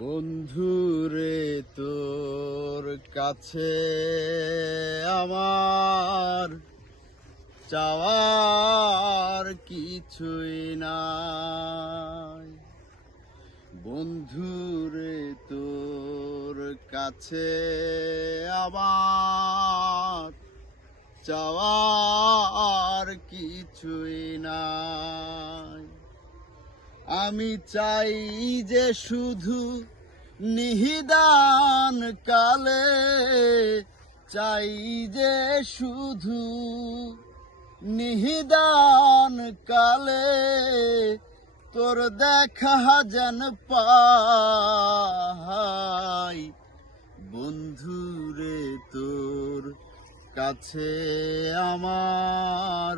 বন্ধুরে তোর কাছে আমার চাওয়ার কিছুই নাই। বন্ধুরে তোর কাছে আমার চাওয়ার কিছুই নাই। আমি চাই যে শুধু নিহিদান কালে, চাই যে শুধু নিহিদান কালে তোর দেখা যেন পাই। বন্ধুরে তোর কাছে আমার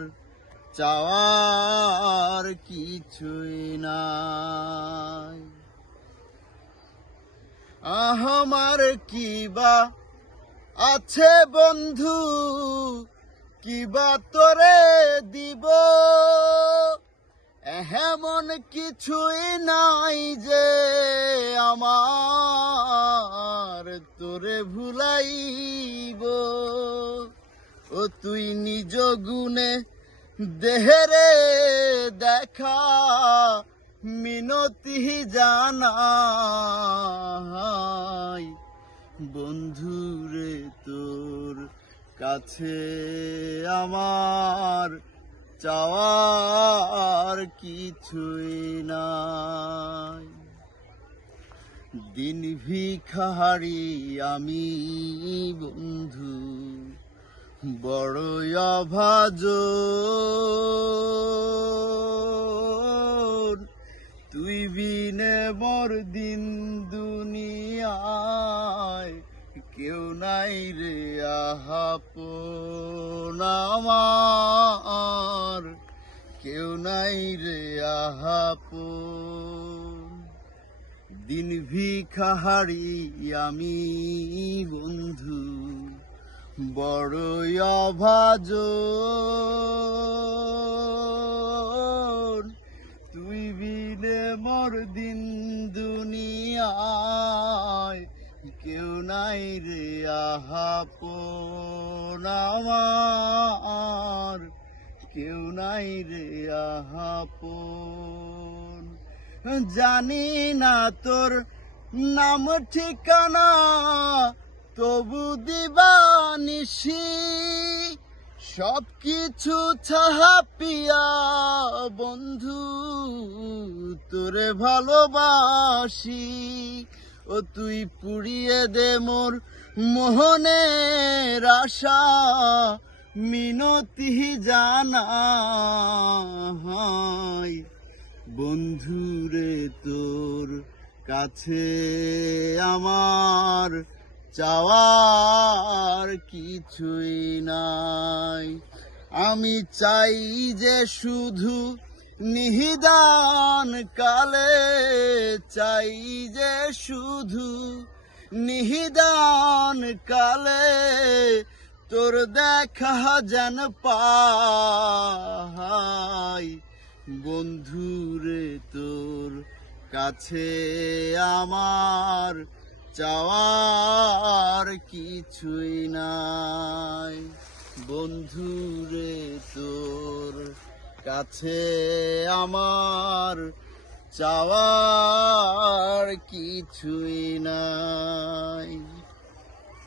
চাওয়ার কিছুই নাই। আমার কিবা আছে বন্ধু, কিবা তোরে দিব, এমন কিছুই নাই যে আমার তোরে ভুলাইব। ও তুই নিজ গুণে দেহরে দেখা মিনতি জানাই। বন্ধুরে তোর কাছে আমার চাওয়ার কিছুই নাই। দিন ভিখারি আমি বন্ধু, বড়ই অভাজন। তুই বিনে মোর দিন দুনিয়ায় কেউ নাই রে আপন আমার, কেউ নাই রে আপন। দিন ভিখারি আমি বন্ধু, বড়ই অভাজন। তুই বিনে মোর দিন দুনিয়ায় কেউ নাই রে আপন আমার, কেউ নাই রে আপন। জানি না তোর নাম ঠিকানা, তবু দিবানিশি সব কিছু ছাপিয়া বন্ধু তোরে ভালোবাসি। ও তুই পুড়িয়ে দে মোর মোহনের আশা, মিনতি জানাই। বন্ধুরে তোর কাছে আমার চাওয়ার কিছুই নাই। আমি চাই যে শুধু নিহিদান কালে, চাই যে শুধু নিহিদান কালে তোর দেখা যেন পাই। বন্ধুরে তোর কাছে আমার চাওয়ার কিছুই নাই। বন্ধুরে তোর কাছে আমার চাওয়ার কিছুই নাই।